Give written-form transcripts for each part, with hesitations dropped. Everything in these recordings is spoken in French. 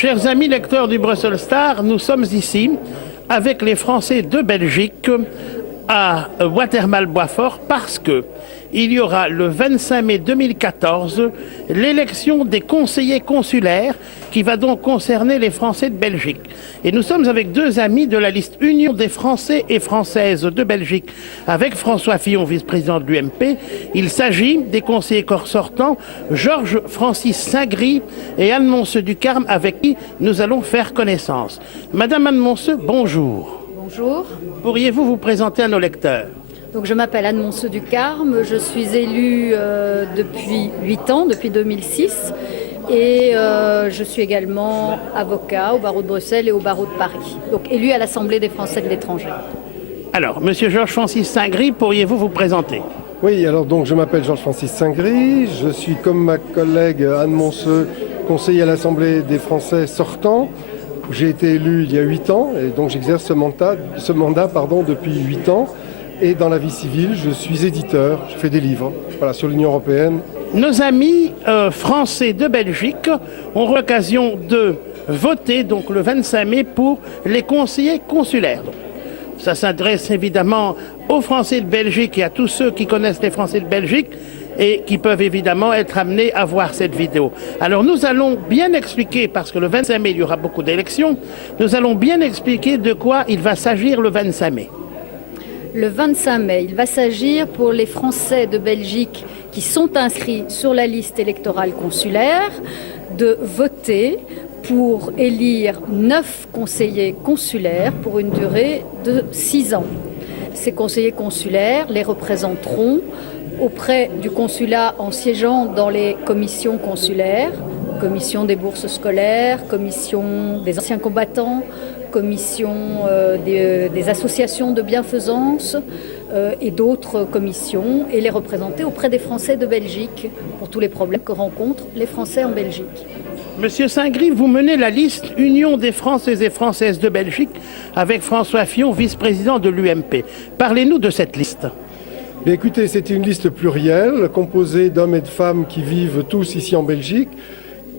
Chers amis lecteurs du Brussels Star, nous sommes ici avec les Français de Belgique à Watermael-Boisfort parce que il y aura le 25 mai 2014 l'élection des conseillers consulaires qui va donc concerner les Français de Belgique. Et nous sommes avec deux amis de la liste Union des Français et Françaises de Belgique avec François Fillon, vice-président de l'UMP. Il s'agit des conseillers sortants Georges Francis Saint-Gris et Anne Monceux du Carme avec qui nous allons faire connaissance. Madame Anne Monceux, bonjour. Bonjour. Pourriez-vous vous présenter à nos lecteurs? Donc, je m'appelle Anne Monceux du Carme, je suis élue depuis 8 ans, depuis 2006, et je suis également avocat au barreau de Bruxelles et au barreau de Paris, donc élue à l'Assemblée des Français de l'étranger. Alors, Monsieur Georges Francis Saint-Gris, pourriez-vous vous présenter? Oui, alors donc je m'appelle Georges Francis Saint-Gris, je suis comme ma collègue Anne Monceux, conseiller à l'Assemblée des Français sortants. J'ai été élu il y a 8 ans, et donc j'exerce ce mandat depuis 8 ans. Et dans la vie civile, je suis éditeur, je fais des livres sur l'Union européenne. Nos amis français de Belgique ont l'occasion de voter donc le 25 mai pour les conseillers consulaires. Ça s'adresse évidemment aux Français de Belgique et à tous ceux qui connaissent les Français de Belgique et qui peuvent évidemment être amenés à voir cette vidéo. Alors nous allons bien expliquer, parce que le 25 mai il y aura beaucoup d'élections, nous allons bien expliquer de quoi il va s'agir le 25 mai. Le 25 mai, il va s'agir pour les Français de Belgique qui sont inscrits sur la liste électorale consulaire de voter pour élire 9 conseillers consulaires pour une durée de 6 ans. Ces conseillers consulaires les représenteront auprès du consulat en siégeant dans les commissions consulaires, commission des bourses scolaires, commission des anciens combattants, commission des associations de bienfaisance et d'autres commissions, et les représenter auprès des Français de Belgique pour tous les problèmes que rencontrent les Français en Belgique. Monsieur Saint-Gris, vous menez la liste Union des Français et Françaises de Belgique avec François Fillon, vice-président de l'UMP. Parlez-nous de cette liste. Bien, écoutez, c'est une liste plurielle composée d'hommes et de femmes qui vivent tous ici en Belgique,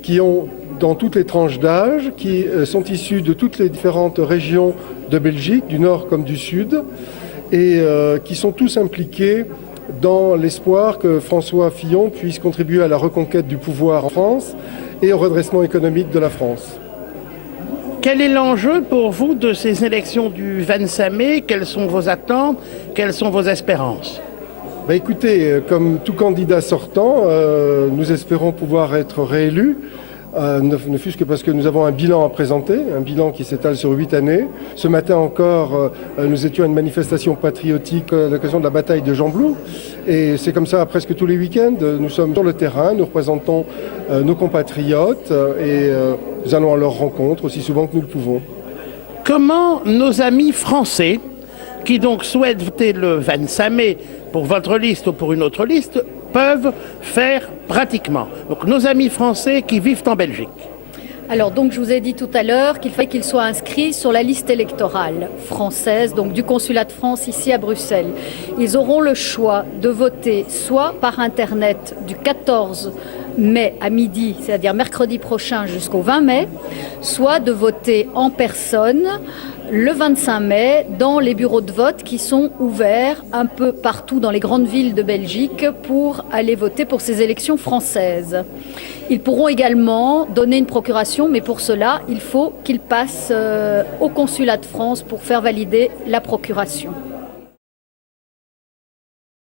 qui ont dans toutes les tranches d'âge, qui sont issus de toutes les différentes régions de Belgique, du nord comme du sud, et qui sont tous impliqués dans l'espoir que François Fillon puisse contribuer à la reconquête du pouvoir en France et au redressement économique de la France. Quel est l'enjeu pour vous de ces élections du 25 mai? Quelles sont vos attentes? Quelles sont vos espérances? Écoutez, comme tout candidat sortant, nous espérons pouvoir être réélus. Ne fût-ce que parce que nous avons un bilan à présenter, un bilan qui s'étale sur 8 années. Ce matin encore, nous étions à une manifestation patriotique à l'occasion de la bataille de Gembloux. Et c'est comme ça presque tous les week-ends. Nous sommes sur le terrain, nous représentons nos compatriotes et nous allons à leur rencontre aussi souvent que nous le pouvons. Comment nos amis français, qui donc souhaitent voter le 25 mai pour votre liste ou pour une autre liste, peuvent faire pratiquement? Donc nos amis français qui vivent en Belgique. Alors donc je vous ai dit tout à l'heure qu'il fallait qu'ils soient inscrits sur la liste électorale française, donc du consulat de France ici à Bruxelles. Ils auront le choix de voter soit par Internet du 14 mai à midi, c'est-à-dire mercredi prochain jusqu'au 20 mai, soit de voter en personne le 25 mai dans les bureaux de vote qui sont ouverts un peu partout dans les grandes villes de Belgique pour aller voter pour ces élections françaises. Ils pourront également donner une procuration, mais pour cela, il faut qu'ils passent au consulat de France pour faire valider la procuration.